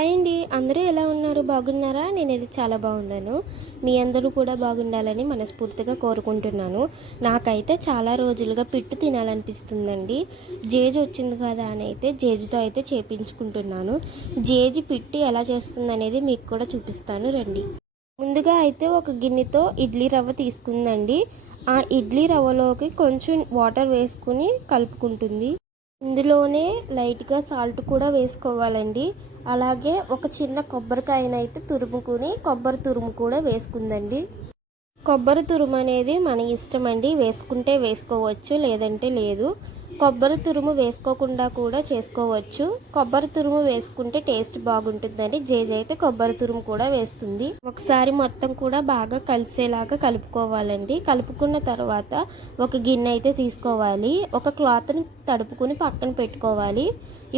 Hi అండి. అందరూ ఎలా ఉన్నారు? బాగున్నారా? నేనైతే చాలా బాగున్నాను. మీ అందరూ కూడా బాగుండాలని మనస్ఫూర్తిగా కోరుకుంటున్నాను. నాకైతే చాలా రోజులుగా పిట్టు తినాలనిపిస్తుందండి. జేజ్ వచ్చింది కదా అని అయితే జేజుతో అయితే చేపించుకుంటున్నాను. జేజి పిట్టు ఎలా చేస్తుంది అనేది మీకు కూడా చూపిస్తాను. రండి. ముందుగా అయితే ఒక గిన్నెతో ఇడ్లీ రవ్వ తీసుకుందండి. ఆ ఇడ్లీ రవ్వలోకి కొంచెం వాటర్ వేసుకుని కలుపుకుంటుంది. ఇందులోనే లైట్గా సాల్ట్ కూడా వేసుకోవాలండి. అలాగే ఒక చిన్న కొబ్బరికాయనైతే తురుముకుని కొబ్బరి తురుము కూడా వేసుకుందండి. కొబ్బరి తురుము అనేది మన ఇష్టం అండి వేసుకుంటే వేసుకోవచ్చు లేదంటే లేదు. కొబ్బరి తురుము వేసుకోకుండా కూడా చేసుకోవచ్చు. కొబ్బరి తురుము వేసుకుంటే టేస్ట్ బాగుంటుందండి. జేజ అయితే కొబ్బరి తురుము కూడా వేస్తుంది. ఒకసారి మొత్తం కూడా బాగా కలిసేలాగా కలుపుకోవాలండి. కలుపుకున్న తర్వాత ఒక గిన్నె అయితే తీసుకోవాలి. ఒక క్లాత్ని తడుపుకుని పక్కన పెట్టుకోవాలి.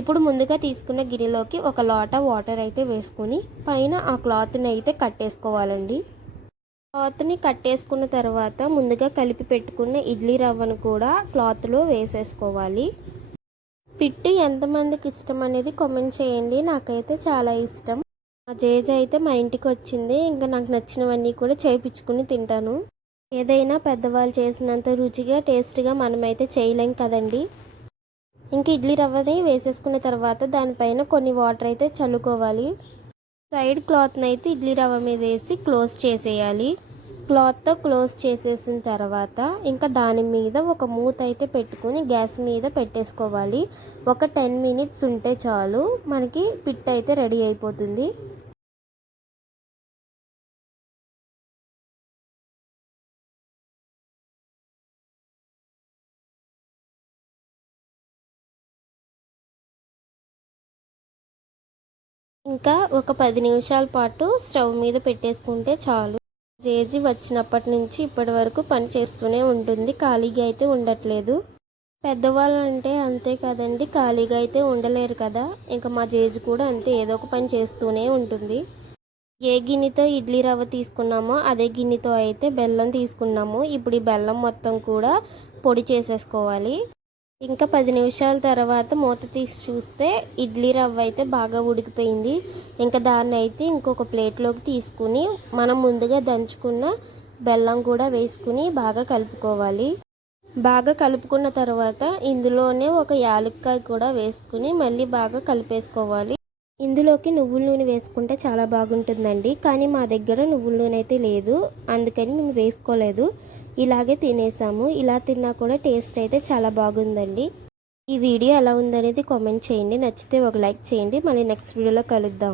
ఇప్పుడు ముందుగా తీసుకున్న గిన్నెలోకి ఒక లోట వాటర్ అయితే వేసుకుని పైన ఆ క్లాత్ని అయితే కట్టేసుకోవాలండి. క్లాత్ని కట్టేసుకున్న తర్వాత ముందుగా కలిపి పెట్టుకున్న ఇడ్లీ రవ్వను కూడా క్లాత్లో వేసేసుకోవాలి. పిట్టు ఎంతమందికి ఇష్టం అనేది కామెంట్ చేయండి. నాకైతే చాలా ఇష్టం. మా జేజ అయితే మా ఇంటికి వచ్చింది. ఇంకా నాకు నచ్చినవన్నీ కూడా చేయించుకుని తింటాను. ఏదైనా పెద్దవాళ్ళు చేసినంత రుచిగా టేస్ట్గా మనమైతే చేయలేం కదండి. ఇంక ఇడ్లీ రవ్వని వేసేసుకున్న తర్వాత దానిపైన కొన్ని వాటర్ అయితే చల్లుకోవాలి. సైడ్ క్లాత్ని అయితే ఇడ్లీ రవ్వ మీద వేసి క్లోజ్ చేసేయాలి. క్లాత్తో క్లోజ్ చేసేసిన తర్వాత ఇంకా దాని మీద ఒక మూత అయితే పెట్టుకుని గ్యాస్ మీద పెట్టేసుకోవాలి. ఒక టెన్ మినిట్స్ ఉంటే చాలు. మనకి పిట్ అయితే రెడీ అయిపోతుంది. ఇంకా ఒక పది నిమిషాల పాటు స్టవ్ మీద పెట్టేసుకుంటే చాలు. జేజీ వచ్చినప్పటి నుంచి ఇప్పటి వరకు పని చేస్తూనే ఉంటుంది. ఖాళీగా అయితే ఉండట్లేదు. పెద్దవాళ్ళు అంటే అంతే కదండి. ఖాళీగా అయితే ఉండలేరు కదా. ఇంకా మా జేజు కూడా అంతే ఏదో ఒక పని చేస్తూనే ఉంటుంది. ఏ గిన్నెతో ఇడ్లీ రవ్వ తీసుకున్నామో అదే గిన్నెతో అయితే బెల్లం తీసుకున్నాము. ఇప్పుడు ఈ బెల్లం మొత్తం కూడా పొడి చేసేసుకోవాలి. ఇంకా పది నిమిషాల తర్వాత మూత తీసి చూస్తే ఇడ్లీ రవ్వ అయితే బాగా ఉడికిపోయింది. ఇంకా దాన్ని అయితే ఇంకొక ప్లేట్లోకి తీసుకుని మనం ముందుగా దంచుకున్న బెల్లం కూడా వేసుకుని బాగా కలుపుకోవాలి. బాగా కలుపుకున్న తర్వాత ఇందులోనే ఒక యాలక్కాయ కూడా వేసుకుని మళ్ళీ బాగా కలిపేసుకోవాలి. ఇందులోకి నువ్వుల నూనె వేసుకుంటే చాలా బాగుంటుందండి. కానీ మా దగ్గర నువ్వుల నూనె అయితే లేదు. అందుకని మేము వేసుకోలేదు. ఇలాగే తినేసాము. ఇలా తిన్నా కూడా టేస్ట్ అయితే చాలా బాగుందండి. ఈ వీడియో ఎలా ఉందనేది కామెంట్ చేయండి. నచ్చితే ఒక లైక్ చేయండి. మళ్ళీ నెక్స్ట్ వీడియోలో కలుద్దాం.